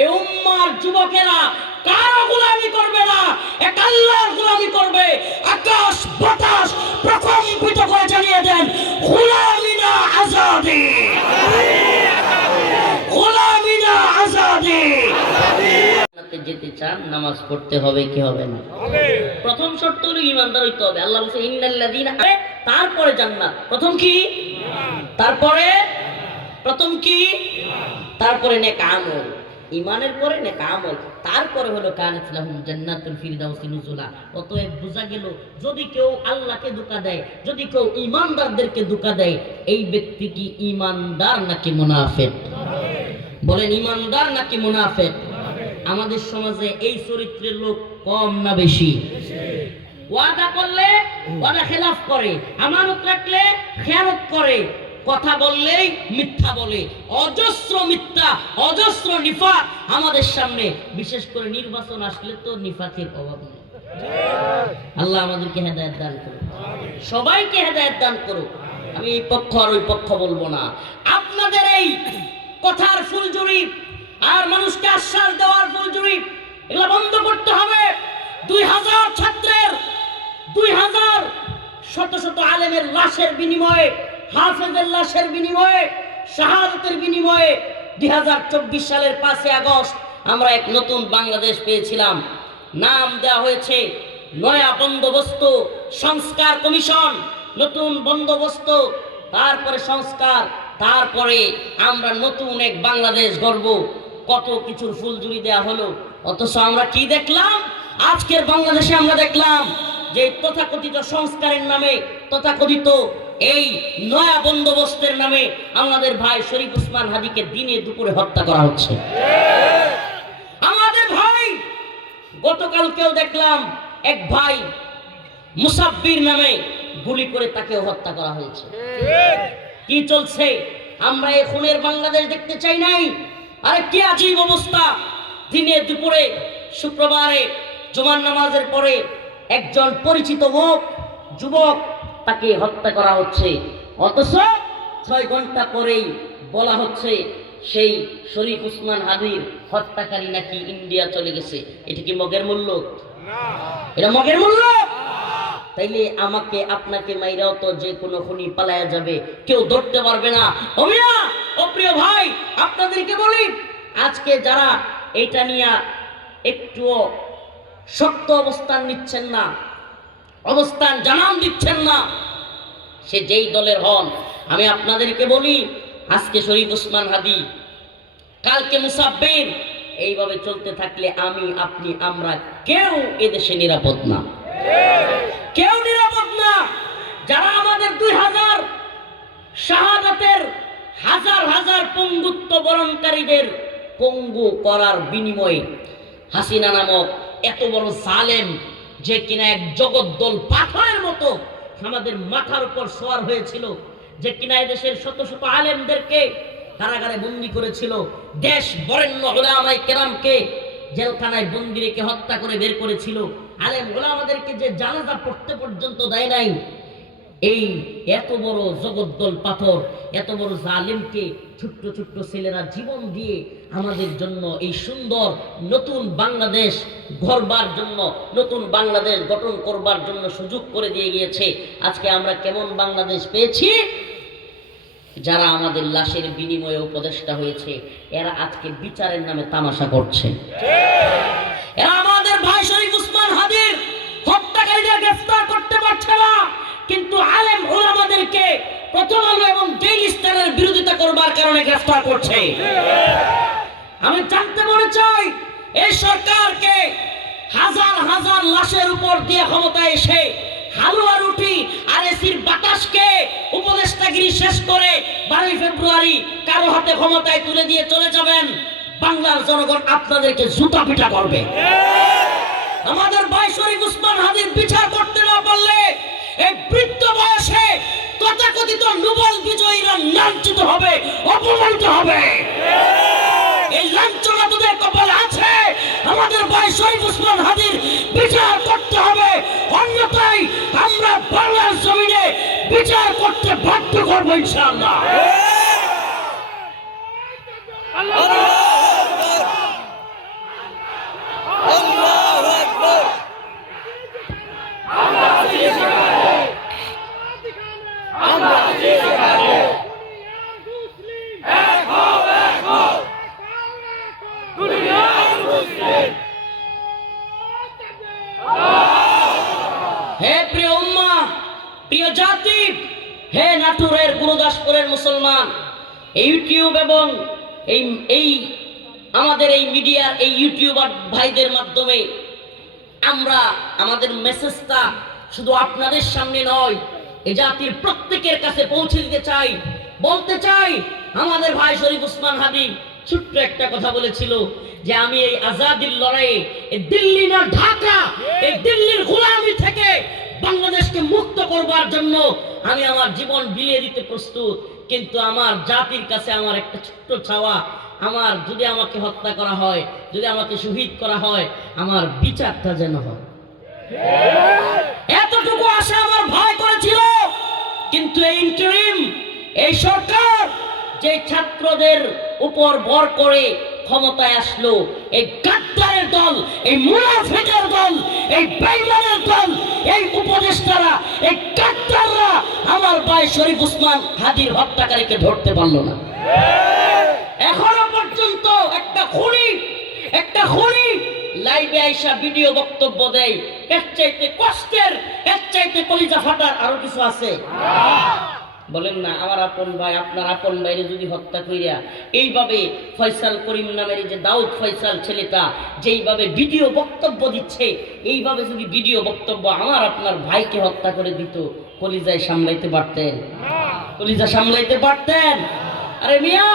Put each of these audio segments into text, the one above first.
এই উম্মার যুবকেরা কারও গোলামি করবে না এক আল্লাহর গোলামি করবে। আকাশ বাতাস প্রকম্পিত করে জানিয়ে দেন গোলামি না আজাদি। গোলামি না আজাদি যেতে চান নামাজ পড়তে হবে কি হবে না? প্রথম শর্ত হলো ইমানদার হইতে হবে। আল্লাহ বলছে ইন্নাল্লাযীনা তারপরে জান্নাত। প্রথম কি? তারপরে? প্রথম কি? তারপরে নেক আমল। ইমানের পরে নেক আমল, তারপরে হলো কানাত লাহুম জান্নাতুল ফিরদাউসি নুজুলা। অতএব বোঝা গেল, যদি কেউ আল্লাহকে ধোঁকা দেয়, যদি কেউ ইমানদারদেরকে ধোঁকা দেয়, এই ব্যক্তি কি ইমানদার নাকি মুনাফিক? বলেন ইমানদার নাকি মুনাফিক? আমাদের সমাজে এই চরিত্রের লোক কম না বেশি? ওয়াদা করলে, ওয়াদা খেলাফ করে, আমানত রাখলে খেয়ানত করে। কথা বললেই মিথ্যা বলে। অজস্র মিথ্যা, অজস্র নিফা আমাদের সামনে। বিশেষ করে নির্বাচন আসলে তো নিফাকের অভাব নেই। আল্লাহ আমাদেরকে হেদায়ত দান করুন সবাইকে হেদায়ত দান করুক। আমি এই পক্ষ আর ওই পক্ষ বলব না। আপনাদের এই কথার ফুলজুরি আর মানুষকে আশ্বাস দেওয়ার ফুলজুরি এগুলো বন্ধ করতে হবে। দুই হাজার ছাত্রের, দুই হাজার শত শত আলেমের লাশের বিনিময়ে হাফেজের লাশের বিনিময়ে, শাহাদতের বিনিময়ে দুই হাজার চব্বিশ সালের পাঁচই আগস্ট আমরা এক নতুন বাংলাদেশ পেয়েছিলাম। নাম দেওয়া হয়েছে নয়া বন্দোবস্ত সংস্কার কমিশন। নতুন বন্দোবস্ত, তারপরে সংস্কার, তারপরে আমরা নতুন এক বাংলাদেশ গর্ব কত কিছুর ফুলজুরি দেয়া হলো, অথচ আমরা কি দেখলাম? আজকের বাংলাদেশে আমরা দেখলাম যে তথাকথিত সংস্কারের নামে তথাকথিত এই নয়া বন্দোবস্তের নামে আমাদের ভাই শরীফ উসমান হাদিকে দিনে দুপুরে হত্যা করা হচ্ছে। আমাদের ভাই গতকালকেও দেখলাম, এক ভাই মুসাব্বির নামে গুলি করে তাকেও হত্যা করা হয়েছে। কি চলছে? আমরা এই খুনের বাংলাদেশ দেখতে চাই নাই। আরে কি আজীব অবস্থা। দিনে দুপুরে, শুক্রবারে, জুমার নামাজের পরে একজন পরিচিত লোক, যুবক তাকে হত্যা করা হচ্ছে। অথচ ছয় ঘণ্টা পরেই বলা হচ্ছে সেই শরীফ উসমান হাদির হত্যাকারী নাকি ইন্ডিয়া চলে গেছে। এটা কি মগের মূল্য? এটা মগের মূল্য? তাইলে আমাকে আপনাকে মাইরাও তো যে কোনো খুনি পালায়া যাবে কেউ ধরতে পারবে না। অমিয়া ও প্রিয় ভাই আপনাদেরকে বলি আজকে যারা এটা নিয়ে একটুও শক্ত অবস্থান নিচ্ছেন না অবস্থান জানান দিচ্ছেন না। সে যেই দলের হন, আমি আপনাদেরকে বলি, আজকে শরীফ উসমান হাদি, কালকে মুসাব্বির, এইভাবে চলতে থাকলে আমি, আপনি, আমরা কেউ এদেশে নিরাপদ না। কেউ নিরাপদ না। যারা আমাদের দুই হাজার শাহাদাতের হাজার হাজার পঙ্গুত্ব বরণকারীদের পঙ্গু করার বিনিময়ে হাসিনা নামক এত বড় সালেম যে কিনা এক জগদ্দল পাথরের মতো আমাদের মাথার উপর সোয়ার হয়েছিল, যে কিনা দেশের শত শত আলেমদেরকে কারাগারে বন্দি করেছিল। দেশ বরেণ্য ওলামাই কেরামকে জেলখানায় বন্দি রেখে হত্যা করে বের করেছিল। আলেম ওলামাদেরকে যে জানাজা পড়তে পর্যন্ত দেয় নাই এই এত বড় জগদ্দল পাথর, এত বড় জালিমকে ছোট্ট ছোট্ট ছেলেরা জীবন দিয়ে আমাদের জন্য এই সুন্দর নতুন বাংলাদেশ গড়বার জন্য, নতুন বাংলাদেশ গঠন করবার জন্য সুযোগ করে দিয়ে গিয়েছে। আজকে আমরা কেমন বাংলাদেশ পেয়েছি? যারা আমাদের লাশের বিনিময়ে উপদেষ্টা হয়েছে, এরা আজকে বিচারের নামে তামাশা করছে। এরা প্রথম আলো এবং ডেইলি স্টারের বিরোধিতা করবার কারণে গ্রেফতার করছে। আমি জানতে মনে চাই, এই সরকারকে হাজার হাজার লাশের উপর দিয়ে ক্ষমতায় এসে হালুয়া রুটি আর এসির বাতাসকে উপদেষ্টাগিরি শেষ করে বারোই ফেব্রুয়ারি কারও হাতে ক্ষমতায় তুলে দিয়ে চলে যাবেন। বাংলার জনগণ আপনাদেরকে জুতা পিটা করবে। আমাদের ভাই শরীফ উসমান হাদির বিচার করতে না পারলে এই বৃদ্ধ বয়সে তথাকথিত নোবেল বিজয়ীরা লাঞ্ছিত হবে অপমানিত হবে। এই লাঞ্ছনা তোদের কপালে আছে। আমাদের ভাই শহীদ উসমান হাদির বিচার করতে হবে। অন্যথায় আমরা বাংলার জমিনে বিচার করতে বাধ্য করব ইনশাআল্লাহ। হে প্রিয় উম্মা, প্রিয় জাতি, হে নাটুরের গুরুদাসপুরের মুসলমান ইউটিউব এবং এই এই আমাদের এই মিডিয়ার, এই ইউটিউবার ভাইদের মাধ্যমে আমরা আমাদের মেসেজটা শুধু আপনাদের সামনে নয় এই জাতির প্রত্যেকের কাছে পৌঁছে দিতে চাই, বলতে চাই, আমাদের ভাই শরীফ উসমান হাদি ছোট্ট একটা কথা বলেছিল যে আমি এই আজাদির লড়াইয়ে এই দিল্লি না ঢাকা এই দিল্লির গোলামি থেকে বাংলাদেশকে মুক্ত করবার জন্য আমি আমার জীবন বিলিয়ে দিতে প্রস্তুত। কিন্তু আমার জাতির কাছে আমার একটা ছোট্ট চাওয়া আমার যদি আমাকে হত্যা করা হয় যদি আমাকে শহীদ করা হয় আমার বিচারটা যেন হয়। এতটুকু আশা আমার ভয় করেছিল। কিন্তু এই ইন্টারিম এই সরকার যে ছাত্রদের উপর ভর করে ক্ষমতায় আসলো। এই গাদ্দারের দল, এই মুনাফিকের দল, এই বেইমানের দল, এই উপদেষ্টারা, এই গাদ্দাররা আমার ভাই শরীফ উসমান হাদির হত্যাকারীকে ধরতে পারল না। এখনও পর্যন্ত একটা খুনি একটা খুনি লাইভে আইসা ভিডিও বক্তব্য দেয়। এর চাইতে কষ্টের, এর চাইতে কলিজা ফাটার আরও কিছু আছে। বলেন না, আমার আপন ভাই, আপনার আপন ভাইরে যদি হত্যা কইরা এইভাবে ফয়সাল করিম নামের যে দাউদ ফয়সাল ছেলেটা যেইভাবে ভিডিও বক্তব্য দিচ্ছে, এইভাবে যদি ভিডিও বক্তব্য আমার আপনার ভাইকে হত্যা করে দিত, কলিজায় সামলাইতে পারতেন? কলিজা সামলাইতে পারতেন? আরে মিয়া,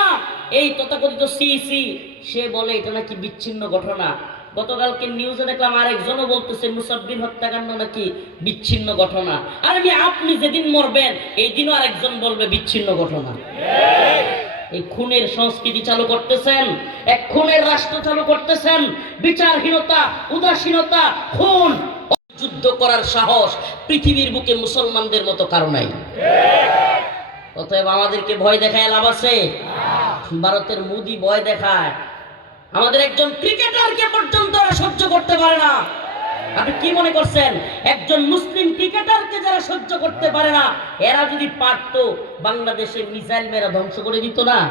এই তথাকথিত সিসি সে বলে এটা নাকি বিচ্ছিন্ন ঘটনা। গতকালকে নিউজে দেখলাম আরেকজনও বলতেছে, মুসাব্বির হত্যাকাণ্ড নাকি বিচ্ছিন্ন ঘটনা। আরে মিয়া আপনি যেদিন মরবেন এই দিনও আরেকজন বলবে বিচ্ছিন্ন ঘটনা। এই খুনের সংস্কৃতি চালু করতেছেন, এক খুনের রাষ্ট্র চালু করতেছেন, বিচারহীনতা, উদাসীনতা, খুন যুদ্ধ করার সাহস পৃথিবীর বুকে মুসলমানদের মতো কারও নাই। অতএব আমাদেরকে ভয় দেখায় লাভ আছে? ভারতের মোদি ভয় দেখায়। আমাদের একজন ক্রিকেটারকে পর্যন্ত ওরা সহ্য করতে পারে না। আপনি কি মনে করছেন? একজন মুসলিম ক্রিকেটারকে যারা সহ্য করতে পারে না, এরা যদি পারতো বাংলাদেশের মিসাইল মেরা ধ্বংস করে দিত না?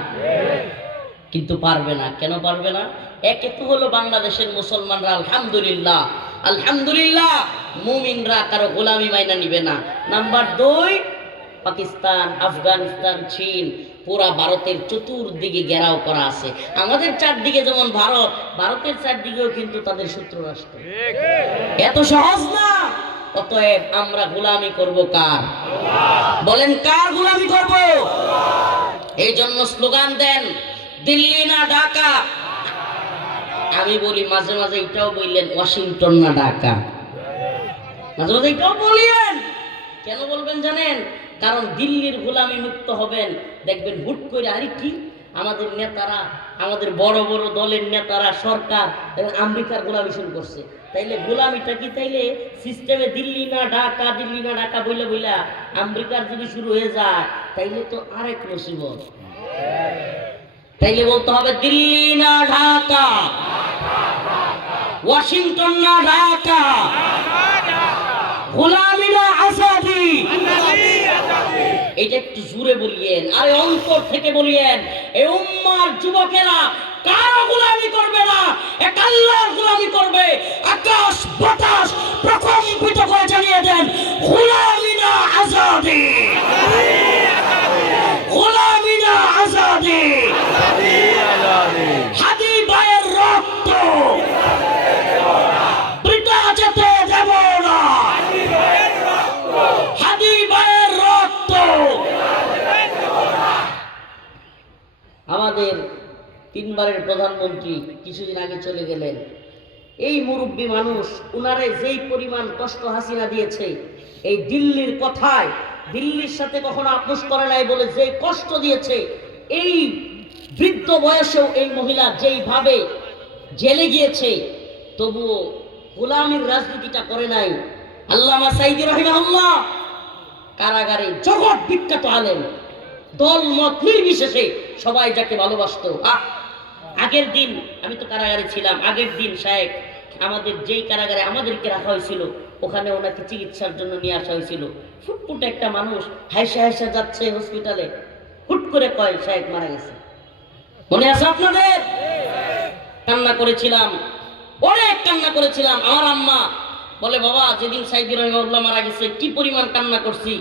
কিন্তু পারবে না। কেন পারবে না? একে তো হলো বাংলাদেশের মুসলমানরা, আলহামদুলিল্লাহ। আলহামদুলিল্লাহ, মুমিনরা কারও গোলামি মাইনা নিবে না। নাম্বার দুই, পাকিস্তান, আফগানিস্তান, চীন পুরা ভারতের চতুর্দিকে ঘেরাও করা আছে। আমাদের চারদিকে যেমন ভারত, ভারতের চারদিকেও কিন্তু তাদের শত্রু রাষ্ট্র। এত সহজ না? অতএব আমরা গোলামি করব কার? বলেন, কার গোলামি করব? এই জন্য স্লোগান দেন, দিল্লি না ঢাকা। আমি বলি, মাঝে মাঝে এটাও বললেন, ওয়াশিংটন না ঢাকা। মাঝে মাঝে এটাও বলিয়েন। কেন বলবেন জানেন? কারণ দিল্লির গোলামি মুক্ত হবেন। দেখবেন হুট করে, আরে কি? আমাদের নেতারা, আমাদের বড় বড় দলের নেতারা, সরকার, এবং আমেরিকার গোলামি শুরু করছে। তাইলে গোলামিটা কি? তাইলে সিস্টেমে দিল্লি না ঢাকা, দিল্লি না ঢাকা বইলে বইলা আমেরিকার যদি শুরু হয়ে যায়, তাইলে তো আরেক মুসিবত। তাইলে বলতে হবে, দিল্লি না ঢাকা, ওয়াশিংটন না ঢাকা, গোলামি না আজাদি এটা একটু জুড়ে বলিয়েন, আরে অন্তর থেকে বলিয়েন, এ উম্মার যুবকেরা কারও গোলামি করবে না এক আল্লাহর গোলামি করবে, আকাশ বাতাস প্রকম্পিত করে জানিয়ে দেন গোলামি না আজাদি। গোলামি না আজাদি হাদি ভাইয়ের রক্ত বৃথা যেতে দেব না হাদি ভাইয়ের রক্ত আমাদের তিনবারের প্রধানমন্ত্রী কিছুদিন আগে চলে গেলেন। এই মুরব্বী মানুষ, উনারে যেই পরিমাণ কষ্ট হাসিনা দিয়েছে, এই দিল্লির কথায়, দিল্লির সাথে কখনো আপোষ করে নাই বলে যে কষ্ট দিয়েছে, এই বৃদ্ধ বয়সেও এই মহিলা যেইভাবে জেলে গিয়েছে, তবুও গোলামীর রাজনীতিটা করে নাই। আল্লামা সাইদি রহিমাহুল্লাহ, কারাগারে জগৎ বিখ্যাত আলেন দল মত নির্বিশেষে সবাই যাকে ভালোবাসতো, আহ! আগের দিন আমি তো কারাগারে ছিলাম, আগের দিন সাহেব আমাদের যেই কারাগারে আমাদেরকে রাখা হয়েছিল, ওখানে ওনাকে চিকিৎসার জন্য নিয়ে আসা হয়েছিল। ফুটফুট একটা মানুষ হাইসা হাইসা যাচ্ছে হসপিটালে হুট করে কয় সাহেব মারা গেছে। মনে আছে আপনাদের? কান্না করেছিলাম, অনেক কান্না করেছিলাম। আমার আম্মা বলে, বাবা, যেদিন সাইদি রহমাউল্লাহ মারা গেছে, কি পরিমাণ কান্না করছি?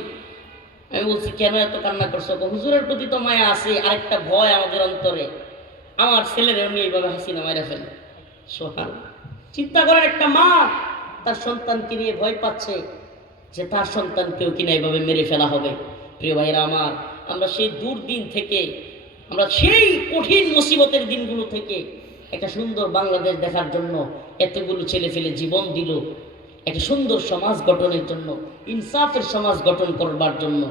আমি বলছি, কেন এত কান্না করছ? হুজুরের প্রতি তো মায়া আছে, আরেকটা ভয় আমাদের অন্তরে। আমার ছেলের এমনি এইভাবে হাসিনা মারা ফেলে। সোহান চিন্তা করেন একটা মা, তার সন্তানকে নিয়ে ভয় পাচ্ছে যে তার সন্তানকেও কিনা এইভাবে মেরে ফেলা হবে। প্রিয় ভাইরা আমার, আমরা সেই দূর দিন থেকে, আমরা সেই কঠিন মুসিবতের দিনগুলো থেকে একটা সুন্দর বাংলাদেশ দেখার জন্য এতগুলো ছেলে ফেলে জীবন দিল। একটা সুন্দর সমাজ গঠনের জন্য, ইনসাফের সমাজ গঠন করবার জন্য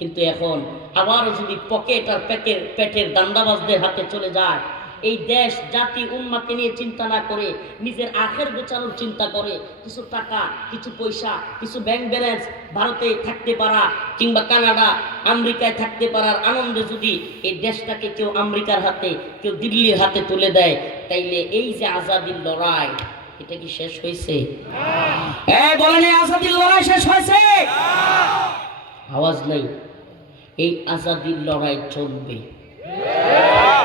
কিন্তু এখন আবারও যদি পকেট আর পেটের পেটের দান্দাবাজদের হাতে চলে যায় এই দেশ জাতি উন্মাকে নিয়ে চিন্তা না করে নিজের আখের গোছানোর চিন্তা করে কিছু টাকা কিছু পয়সা কিছু ব্যাংক ব্যালেন্স ভারতে থাকতে পারা কিংবা কানাডা আমেরিকায় থাকতে পারার আনন্দে যদি এই দেশটাকে কেউ আমেরিকার হাতে কেউ দিল্লির হাতে তুলে দেয় তাইলে এই যে আজাদির লড়াই এটা কি শেষ হয়েছে? বলেন আজাদির লড়াই শেষ হয়েছে? আওয়াজ নাই। এই আজাদির লড়াই চলবে।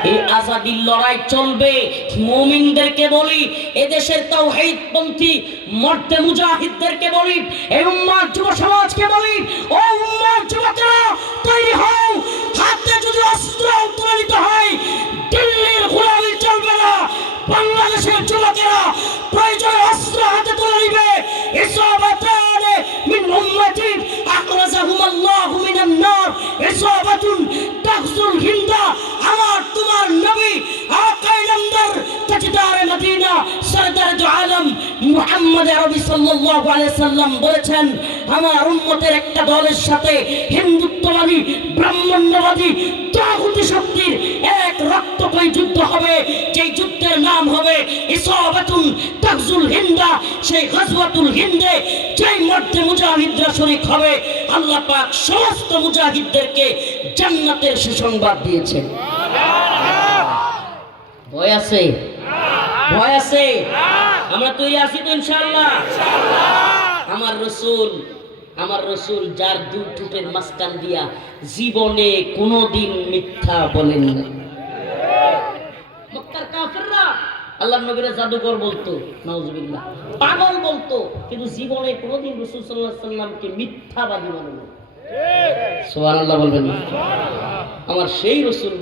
এই আজাদির লড়াই চলবে। মুমিনদেরকে বলি, এদেশের তাও হেদপন্থী মর্তে মুজাহিদদেরকে বলি, এই উম্মার যুব সমাজকে বলি, ও উম্মার যুবকেরা, তৈরি হও। হাতে যদি অস্ত্র তুলে নিতে হয় মিনান নার তাকসুল হিন্দা, আমার তোমার নবী আকাইলামদার তাজদার মদিনা, সরদার আলম মুহাম্মদ আরবি সাল্লাল্লাহু আলাইহি সাল্লাম বলেছেন আমার উম্মতের একটা দলের সাথে হিন্দুত্ববাদী, ব্রাহ্মণ্যবাদী তাগুতি শক্তির এক রক্তময় যুদ্ধ হবে। যেই যুদ্ধের নাম হবে ইসাবাতুন তাকজুল হিন্দা। সেই গজওয়াতুল হিন্দে যেই মধ্যে মুজাহিদরা শরীক হবে, আল্লাহ পাক সমস্ত মুজাহিদদেরকে জান্নাতের সুসংবাদ দিয়েছেন। ভয় আছে? ভয় আছে? আমরা তৈরি আছি তো ইনশাআল্লাহ। আমার রসুল আমার রসুল যার দু টুটের মাঝখান দিয়া জীবনে কোনোদিন মিথ্যা বলেন কাফেররা আল্লাহ নবীরা জাদুকর বলতো নওয়াজবিল্লাহ পাগল বলতো, কিন্তু জীবনে কোনোদিন রসুল সাল্লাহ সাল্লামকে না না? আমার সেই রসুল